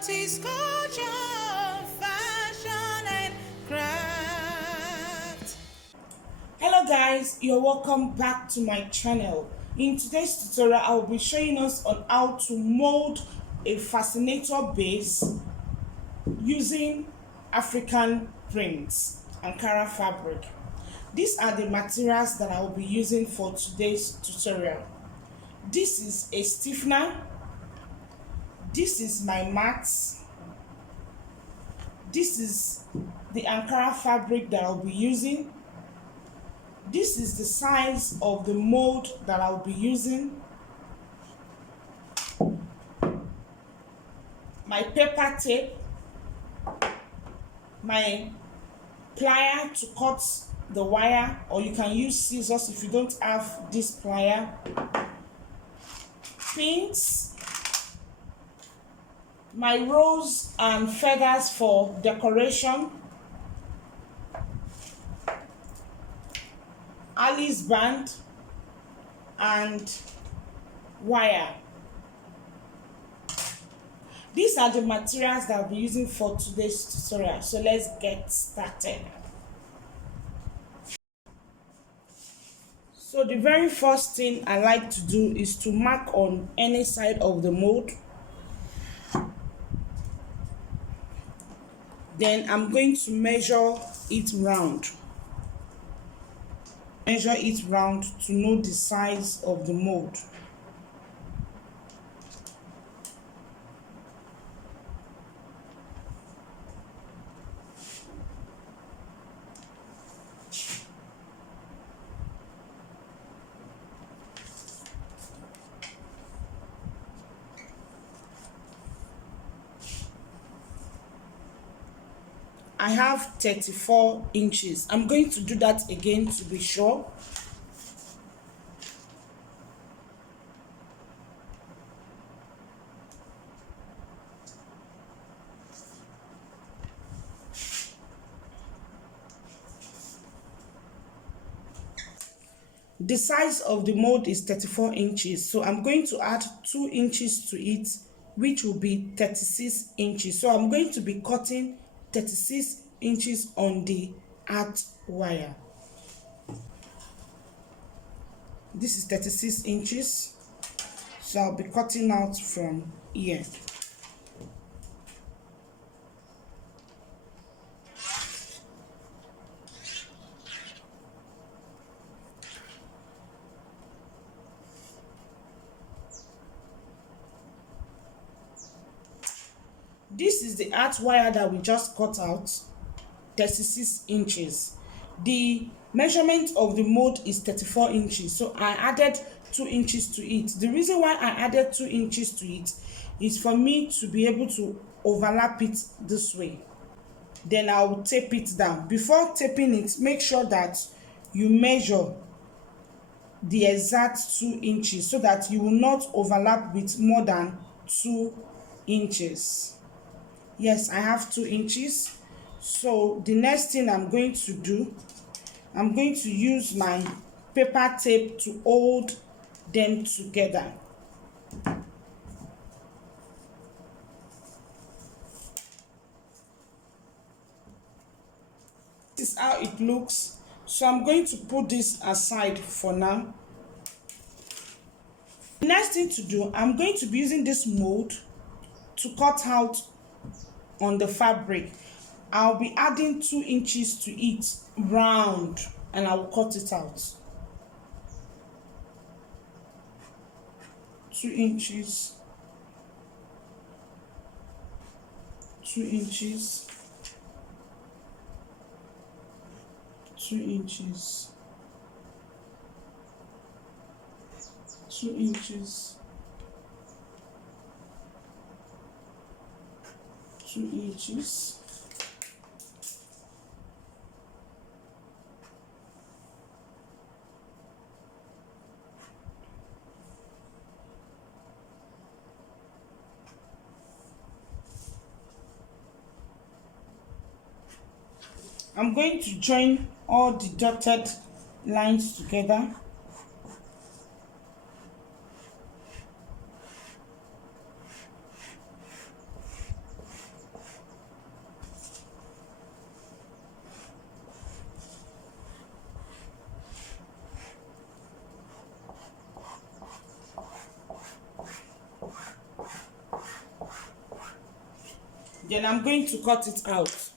Horticulture, fashion and craft. Hello guys, you're welcome back to my channel. In today's tutorial, I will be showing us on how to mold a fascinator base using African prints, ankara fabric. These are the materials that I will be using for today's tutorial. This is a stiffener. This is my mats. This is the ankara fabric that I'll be using. This is the size of the mold that I'll be using. My paper tape, my plier to cut the wire, or you can use scissors if you don't have this plier, pins, my rose and feathers for decoration, Alice band, and wire. These are the materials that I'll be using for today's tutorial. So let's get started. So the very first thing I like to do is to mark on any side of the mold. Then I'm going to measure it round. Measure it round to know the size of the mold. I have 34 inches. I'm going to do that again to be sure. The size of the mold is 34 inches, so I'm going to add 2 inches to it, which will be 36 inches. So I'm going to be cutting 36 inches on the art wire. This is 36 inches, so I'll be cutting out from here. This is the art wire that we just cut out, 36 inches. The measurement of the mold is 34 inches, so I added 2 inches to it. The reason why I added 2 inches to it is for me to be able to overlap it this way. Then I will tape it down. Before taping it, make sure that you measure the exact 2 inches so that you will not overlap with more than 2 inches. Yes, I have 2 inches. So the next thing I'm going to do, I'm going to use my paper tape to hold them together. This is how it looks. So I'm going to put this aside for now. The next thing to do, I'm going to be using this mold to cut out on the fabric. I'll be adding 2 inches to it round, and I will cut it out. 2 inches, 2 inches, 2 inches, 2 inches, 2 inches. I'm going to join all the dotted lines together. Then I'm going to cut it out.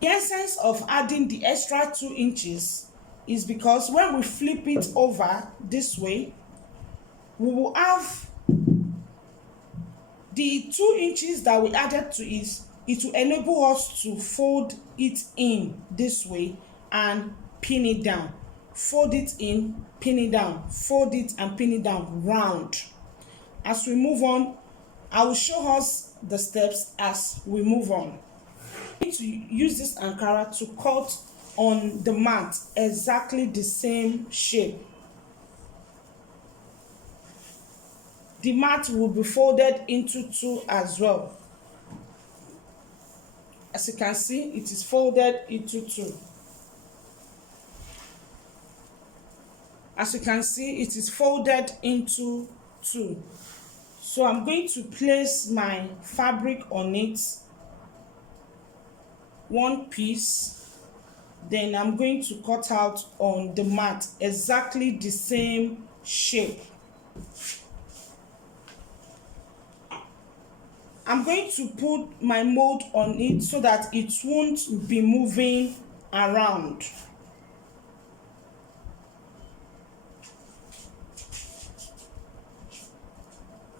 The essence of adding the extra 2 inches is because when we flip it over this way, we will have the 2 inches that we added to it will enable us to fold it in this way and pin it down. Fold it in, pin it down, fold it and pin it down round. As we move on, I will show us the steps as we move on. We need to use this ankara to cut on the mat exactly the same shape. The mat will be folded into 2 as well. As you can see, it is folded into 2. As you can see, it is folded into 2. So I'm going to place my fabric on it, one piece. Then I'm going to cut out on the mat exactly the same shape. I'm going to put my mold on it so that it won't be moving around.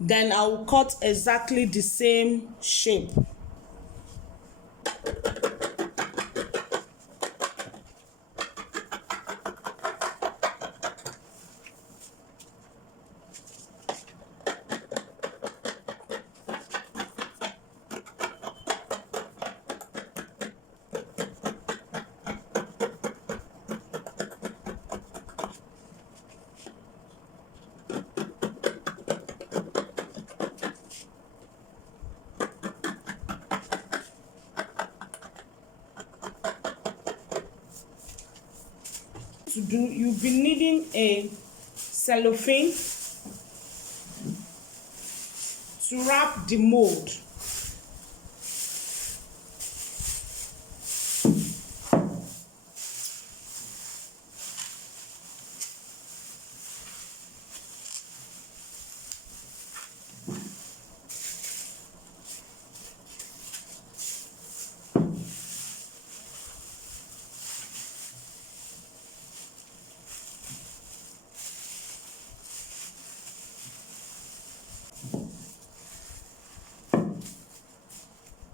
Then I will cut exactly the same shape. To do, you'll be needing a cellophane to wrap the mold.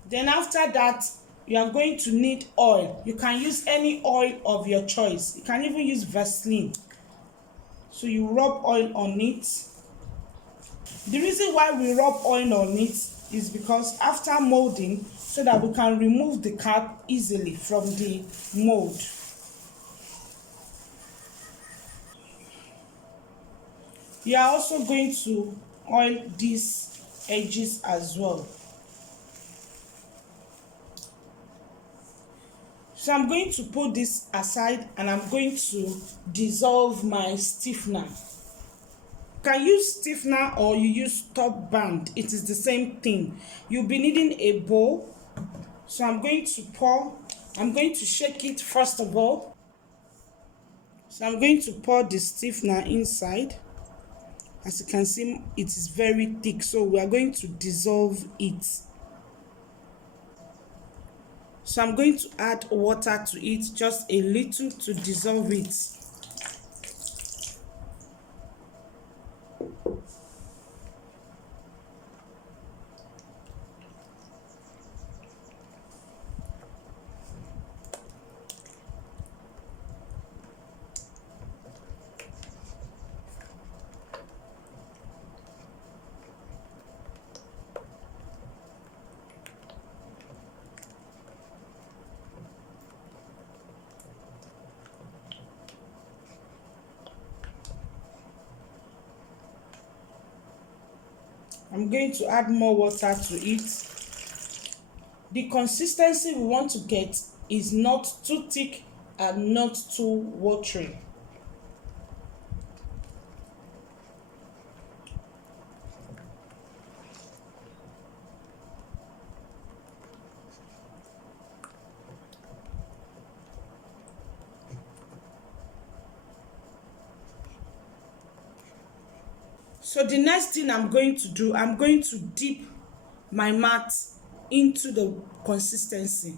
Then after that, you are going to need oil. You can use any oil of your choice. You can even use Vaseline. So you rub oil on it. The reason why we rub oil on it is because after molding, so that we can remove the cap easily from the mold. You are also going to oil these edges as well. So I'm going to put this aside and I'm going to dissolve my stiffener. You can use stiffener or you use top band. It is the same thing. You'll be needing a bowl. So I'm going to shake it first of all. So I'm going to pour the stiffener inside. As you can see, it is very thick, so we are going to dissolve it. So I'm going to add water to it, just a little, to dissolve it. I'm going to add more water to it. The consistency we want to get is not too thick and not too watery. So the next thing I'm going to do, I'm going to dip my mat into the consistency.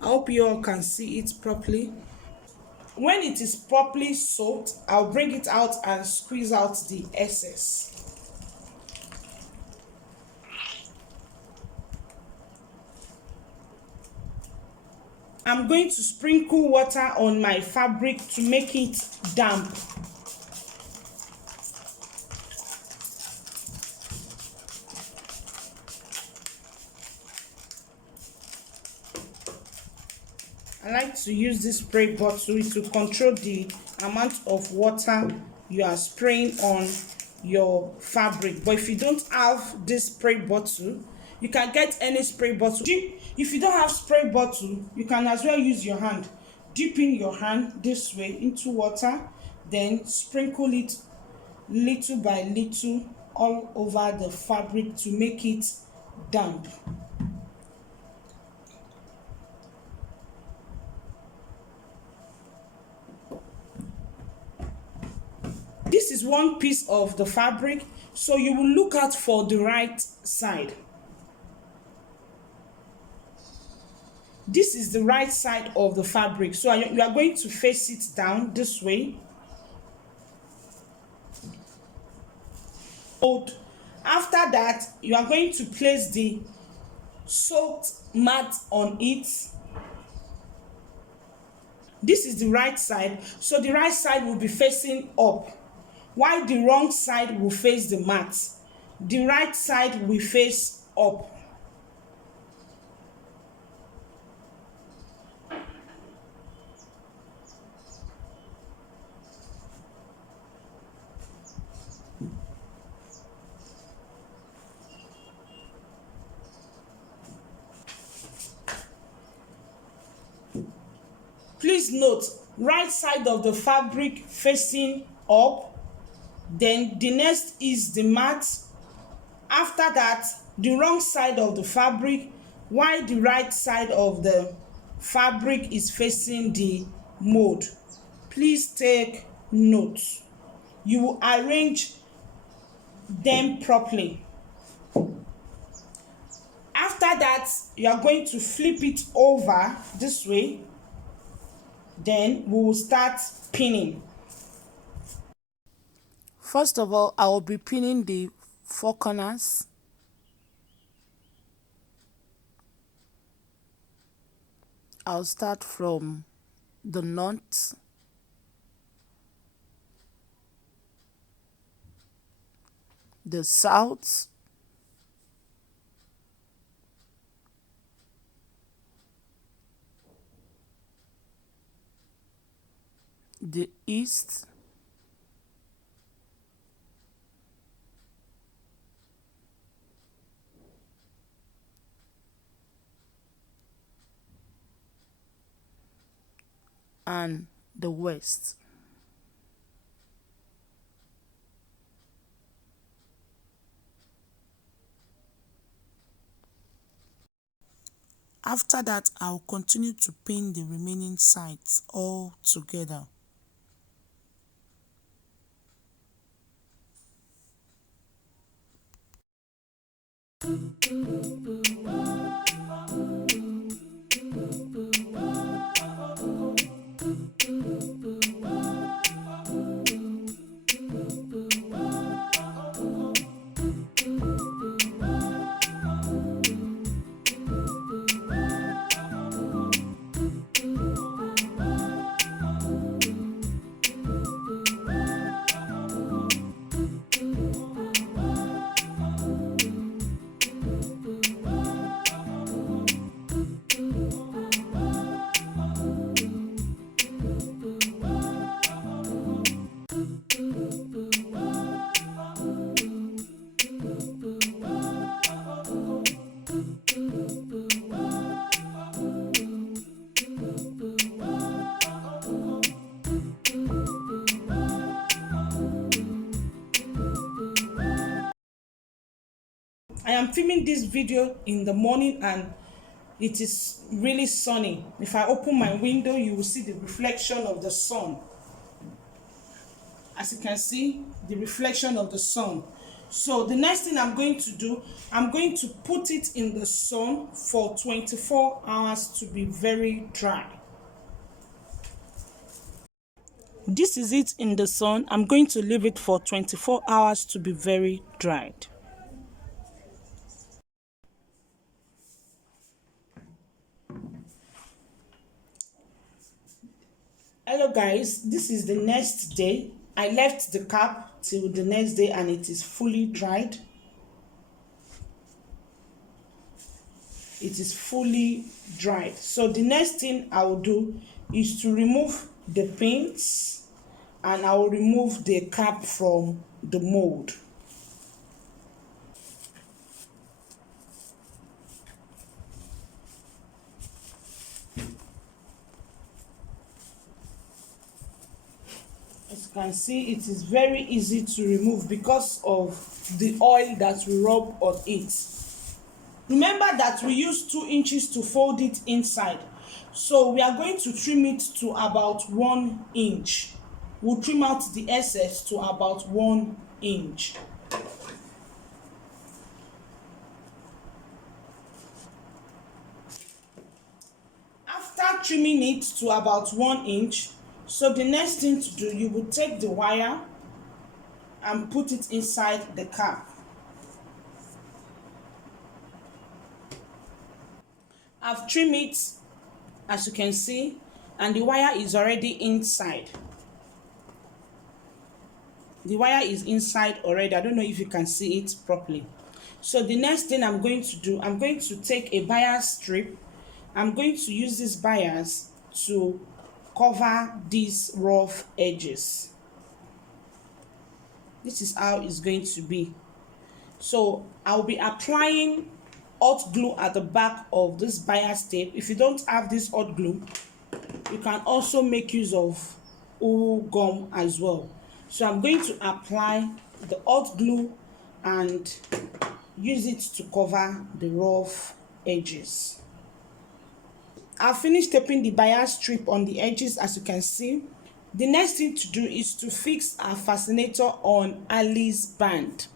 I hope you all can see it properly. When it is properly soaked, I'll bring it out and squeeze out the excess. I'm going to sprinkle water on my fabric to make it damp. I like to use this spray bottle to control the amount of water you are spraying on your fabric. But if you don't have this spray bottle, you can get any spray bottle. If you don't have spray bottle, you can as well use your hand. Dip in your hand this way into water, then sprinkle it little by little all over the fabric to make it damp. This is one piece of the fabric, so you will look out for the right side. This is the right side of the fabric, so you are going to face it down this way. After that, you are going to place the soaked mat on it. This is the right side, so the right side will be facing up, while the wrong side will face the mat. The right side will face up. Please note, right side of the fabric facing up, then the next is the mat. After that, the wrong side of the fabric, while the right side of the fabric is facing the mold. Please take note. You will arrange them properly. After that, you are going to flip it over this way. Then we will start pinning. First of all, I will be pinning the four corners. I'll start from the north, the south, the east, and the west. After that, I'll continue to pin the remaining sides all together. I am filming this video in the morning and it is really sunny. If I open my window, you will see the reflection of the sun. As you can see, the reflection of the sun. So the next thing I'm going to do, I'm going to put it in the sun for 24 hours to be very dry. This is it in the sun. I'm going to leave it for 24 hours to be very dried. Hello guys, this is the next day. I left the cap till the next day and it is fully dried. It is fully dried. So the next thing I will do is to remove the paints and I will remove the cap from the mold. As you can see, it is very easy to remove because of the oil that we rub on it. Remember that we use 2 inches to fold it inside. So we are going to trim it to about 1 inch. We'll trim out the excess to about 1 inch. After trimming it to about 1 inch, so the next thing to do, you will take the wire and put it inside the cap. I've trimmed it, as you can see, and the wire is already inside. The wire is inside already. I don't know if you can see it properly. So the next thing I'm going to do, I'm going to take a bias strip. I'm going to use this bias to cover these rough edges. This is how it's going to be. So I'll be applying hot glue at the back of this bias tape. If you don't have this hot glue, you can also make use of gum as well. So I'm going to apply the hot glue and use it to cover the rough edges. I've finished taping the bias strip on the edges, as you can see. The next thing to do is to fix our fascinator on Alice band.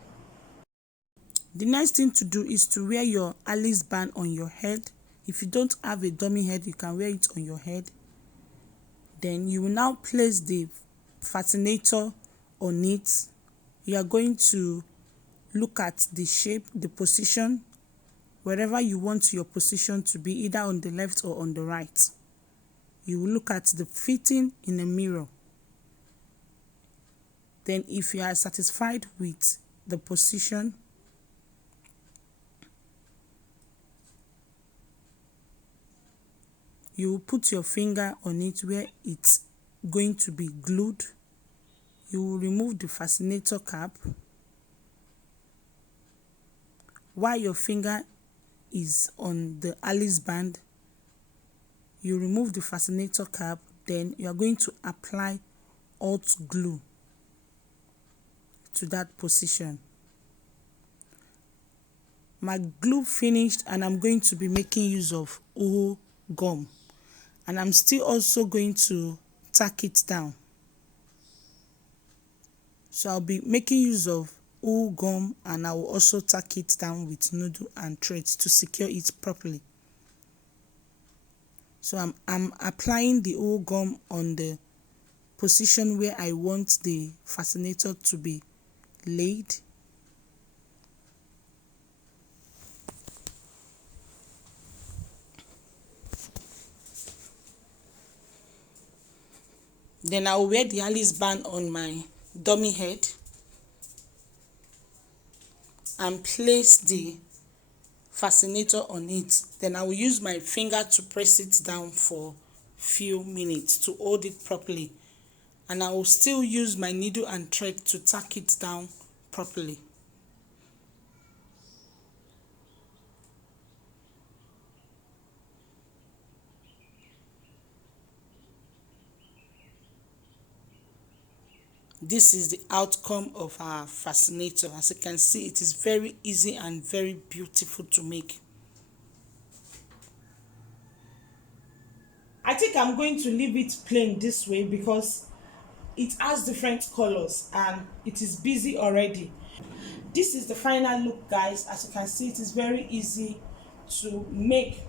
The next thing to do is to wear your Alice band on your head. If you don't have a dummy head, you can wear it on your head. Then you will now place the fascinator on it. You are going to look at the shape, the position, wherever you want your position to be, either on the left or on the right. You will look at the fitting in a mirror. Then if you are satisfied with the position, you will put your finger on it where it's going to be glued. You will remove the fascinator cap. While your finger is on the Alice band, you remove the fascinator cap, then you are going to apply hot glue to that position. My glue finished and I'm going to be making use of gum, and I'm still also going to tack it down. So I'll be making use of gum and I will also tack it down with needle and thread to secure it properly. So I'm applying the gum on the position where I want the fascinator to be laid. Then I will wear the Alice band on my dummy head and place the fascinator on it. Then I will use my finger to press it down for few minutes to hold it properly, and I will still use my needle and thread to tack it down properly. This is the outcome of our fascinator. As you can see, it is very easy and very beautiful to make. I think I'm going to leave it plain this way because it has different colors and it is busy already. This is the final look, guys. As you can see, it is very easy to make.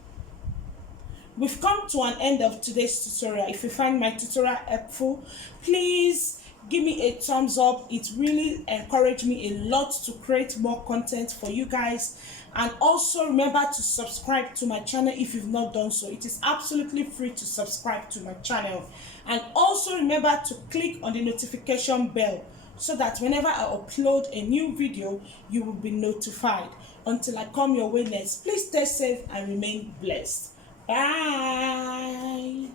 We've come to an end of today's tutorial. If you find my tutorial helpful, please give me a thumbs up. It really encouraged me a lot to create more content for you guys. And also remember to subscribe to my channel if you've not done so. It is absolutely free to subscribe to my channel. And also remember to click on the notification bell so that whenever I upload a new video, you will be notified. Until I come your way next, please stay safe and remain blessed. Bye.